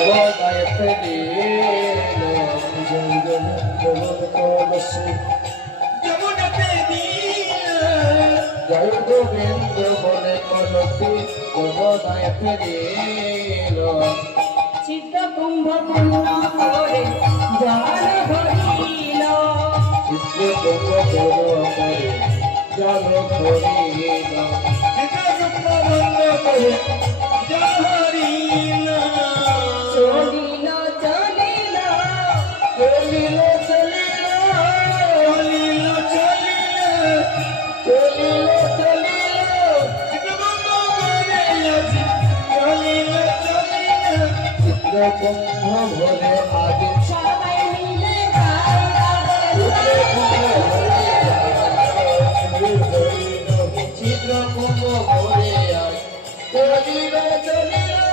জগদায় ফেলিল কলসী যমুনাতে দিল জয় গোবিন্দ বলে কলসী জগদায় ফেলিল চিত্ত কুম্ভ পূর্ণ করে জল ভরিল চিত্ত কুম্ভ পূর্ণ করে জল ভরিল চলিল চলিল চলিল চলিল চলিল চলিল চিত্রকুম্ভ ভরে আদি সবাই মিলে চিত্রকুম্ভ ভরে আদি চলিল চলিল